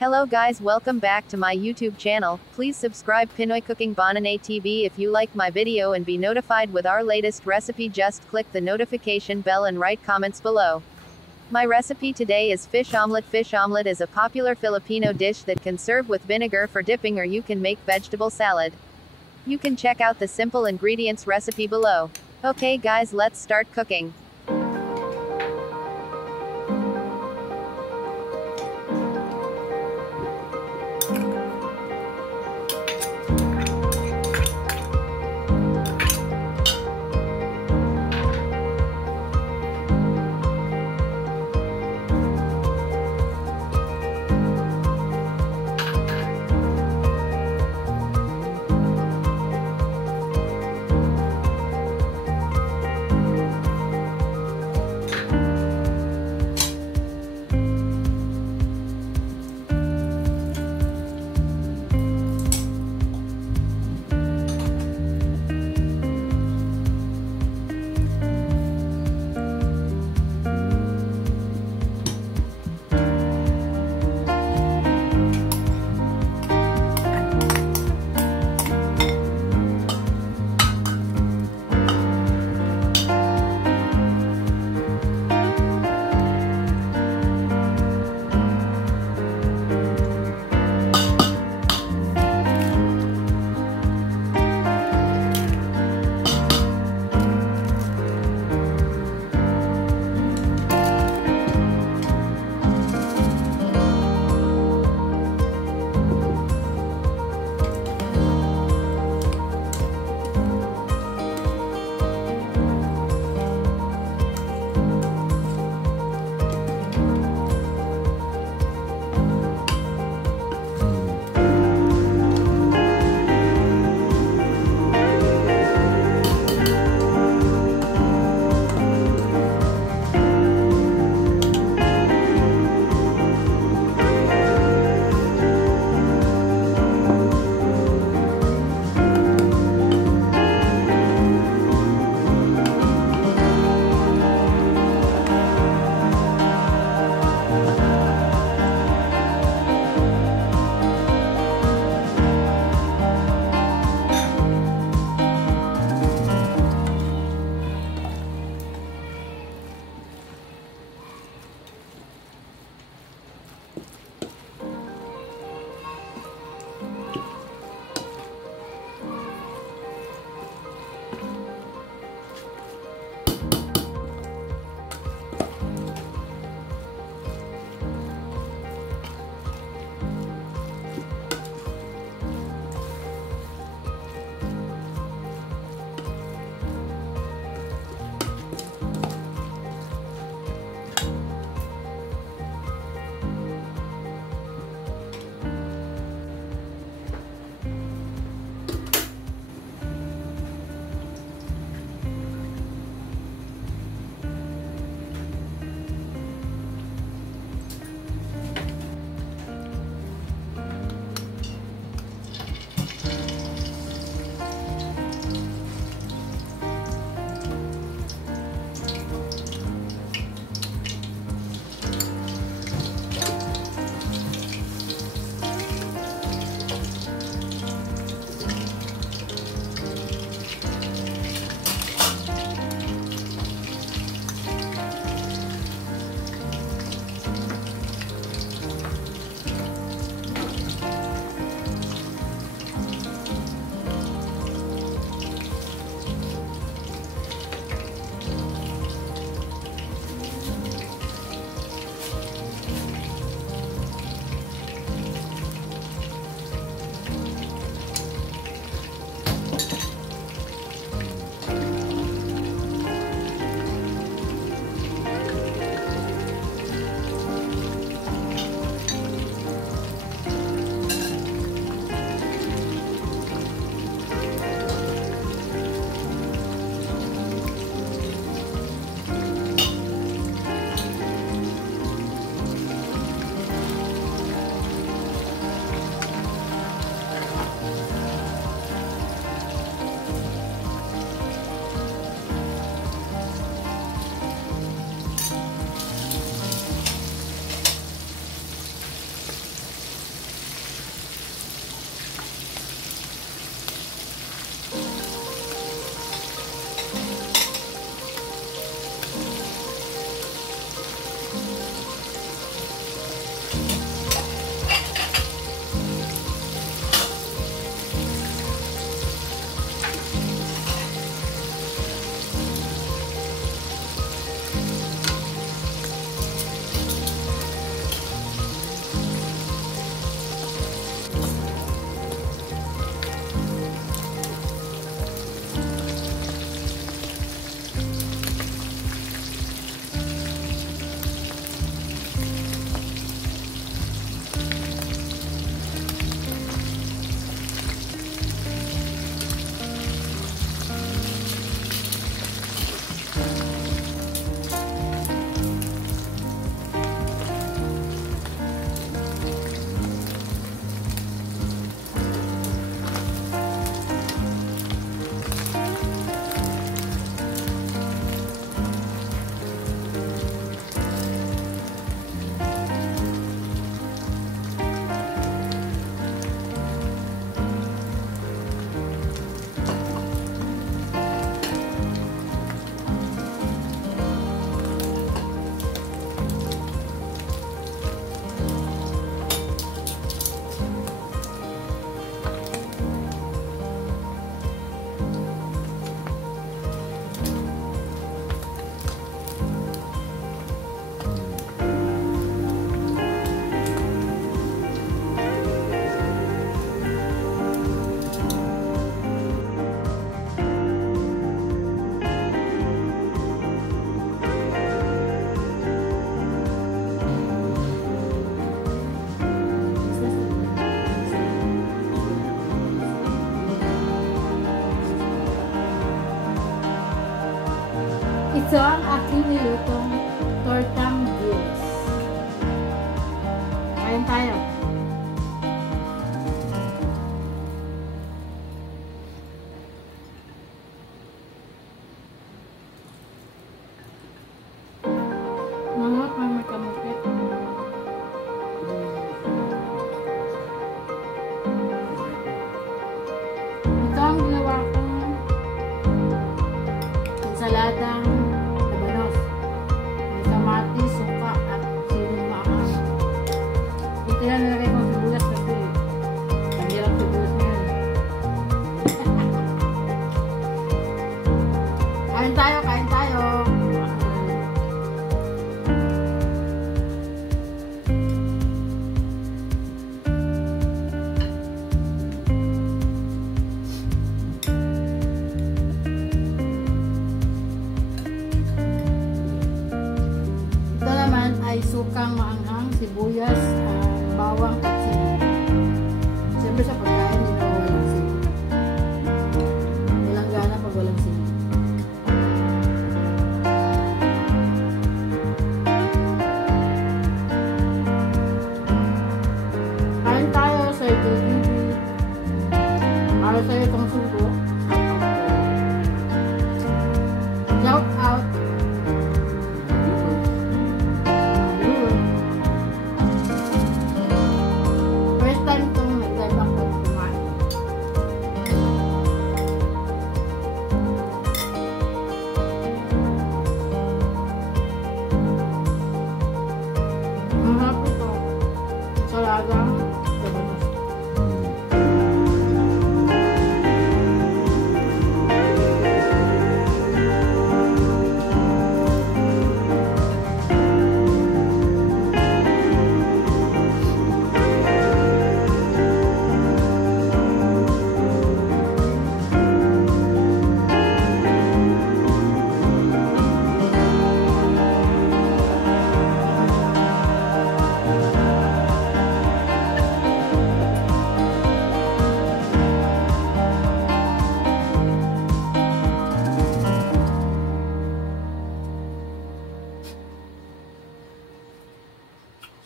Hello guys, welcome back to my YouTube channel. Please subscribe Pinoy Cooking Banane TV if you like my video and be notified with our latest recipe. Just click the notification bell and write comments below. My recipe today is fish omelette. Fish omelette is a popular Filipino dish that can serve with vinegar for dipping, or you can make vegetable salad. You can check out the simple ingredients recipe below. Okay guys, let's start cooking. Ito ang aking nilutong tortang gills. Kain tayo. Mangot ang makamukit. Ito ang ginawa kong ensaladang labanos. May kamatis, suka, at siling maangang. Ito yan nilagay kong sibuyas kasi ang hirap sibuyas ngayon. Kain tayo, kain tayo. Ito naman ay sukang maanghang, sibuyas, bawang at sili. Siyempre sa pagkain, hindi na walang sili. Walang gana pag walang sili. Kain tayo sa JDB. Para sa'yo itong sugo. Shout out. First time itong nag-live ako kumain. Mahap ito. Saladang labanos.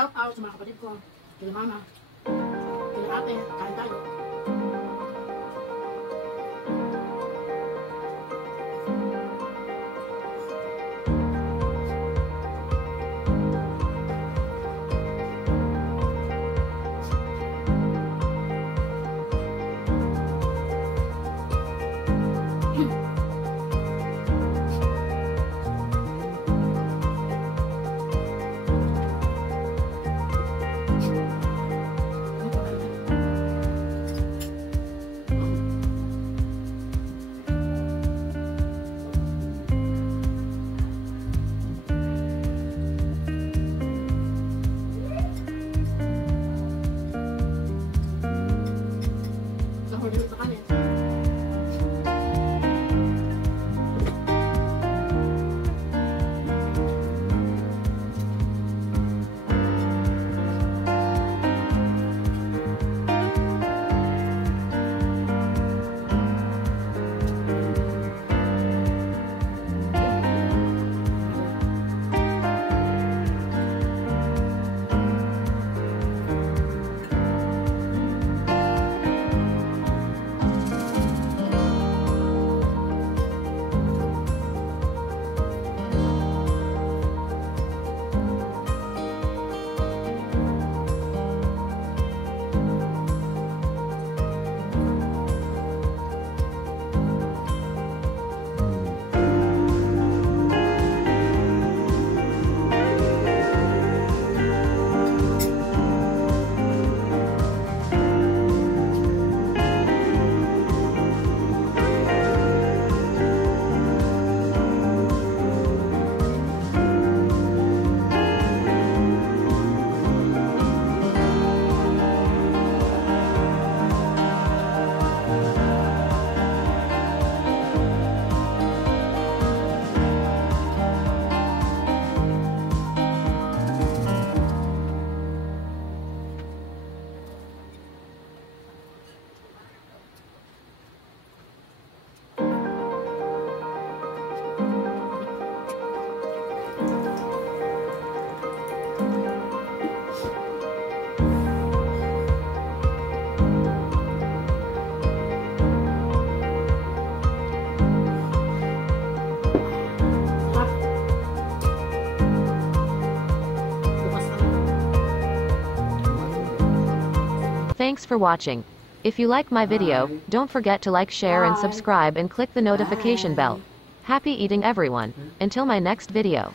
Shout out sa mga kapatid ko, kila mama, kila ate, kain tayo. Thanks for watching. If you like my video, don't forget to like, share and subscribe and click the notification bell. Happy eating everyone. Until my next video.